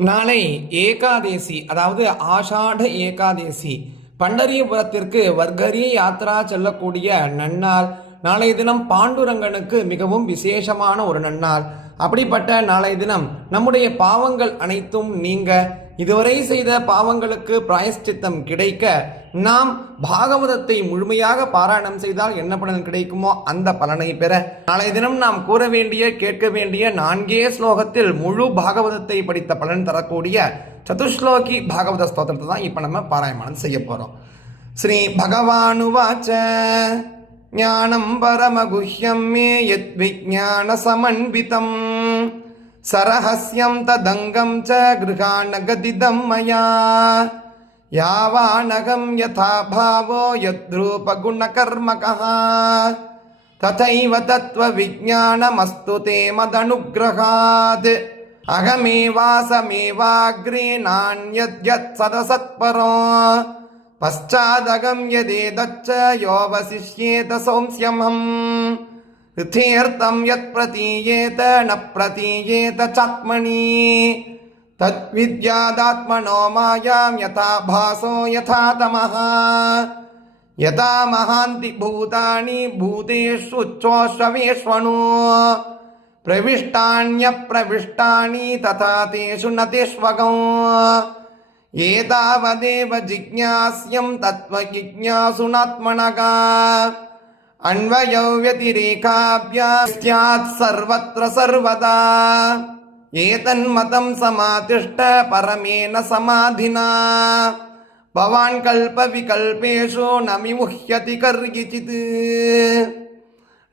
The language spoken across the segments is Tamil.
நாளை ஏகாதேசி அதாவது ஆஷாட ஏகாதேசி. பண்டரியபுரத்திற்கு வர்க்கரிய யாத்ரா செல்லக்கூடிய நன்னாள். நாளைய தினம் பாண்டுரங்கனுக்கு மிகவும் விசேஷமான ஒரு நன்னாள். அப்படிப்பட்ட நாளைய தினம் நம்முடைய பாவங்கள் அனைத்தும் நீங்க இதுவரை செய்த பாவங்களுக்கு பிராயஷ்சித்தம் கிடைக்க நாம் பாகவதத்தை முழுமையாக பாராயணம் செய்தால் என்ன பலன் கிடைக்குமோ அந்த பலனை பெற. நாளைய தினம் நாம் கூற வேண்டிய கேட்க வேண்டிய நான்கே ஸ்லோகத்தில் முழு பாகவதத்தை படித்த பலன் தரக்கூடிய சதுஸ்லோகி பாகவத ஸ்தோத்திரத்தை தான் இப்போ நம்ம பாராயணம் செய்ய போகிறோம் ஸ்ரீ பகவானுவாச்ச. ஞானம் பரமகுஹ்யம் மே யத் விஜான சமன்விதம். सरहस्यं तदङ्गं च गृहाणगदिदं मया यावानगं यथा भावो यद्रूपगुणकर्मकः तथैव तत्त्वविज्ञानमस्तु ते मदनुग्रहात् अहमेवासमेवाग्रे नान्यद्यत्सदसत्परो पश्चादगं यदेदच्च योऽवशिष्येत संस्यमम् ऋथेऽर्थं यत् प्रतीयेत न प्रतीयेत चात्मनि तद्विद्यादात्मनो मायां यथा भासो यथा तमः यथा महान्ति भूतानि भूतेष्वुच्चोष्वेष्वणु प्रविष्टान्यप्रविष्टानि तथा तेषु न तेष्वगौ एतावदेव जिज्ञास्यं तत्त्वजिज्ञासुनात्मनगा अन्वयो व्यतिरेकाभ्यास्यात् सर्वत्र सर्वदा एतन्मतं समातिष्ठ परमेन समाधिना भवान् कल्पविकल्पेषु न विमुह्यति कर्यचित्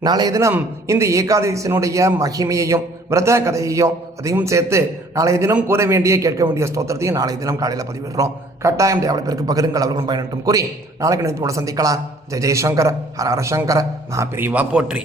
நாளைய தினம் இந்த ஏகாதசியினுடைய மகிமையையும் விரத கதையையும் அதையும் சேர்த்து நாளைய தினம் கூற வேண்டிய கேட்க வேண்டிய ஸ்தோத்திரத்தையும் நாளைய தினம் காலையில் பதிவிடுறோம். கட்டாயம் தேவையான பேருக்கு பகிருங்கள் அவர்களும் பயனட்டும் கூறி நாளைக்கு நினைத்து சந்திக்கலாம். ஜெய் ஜெய்சங்கர ஹர ஹர சங்கர மகா போற்றி.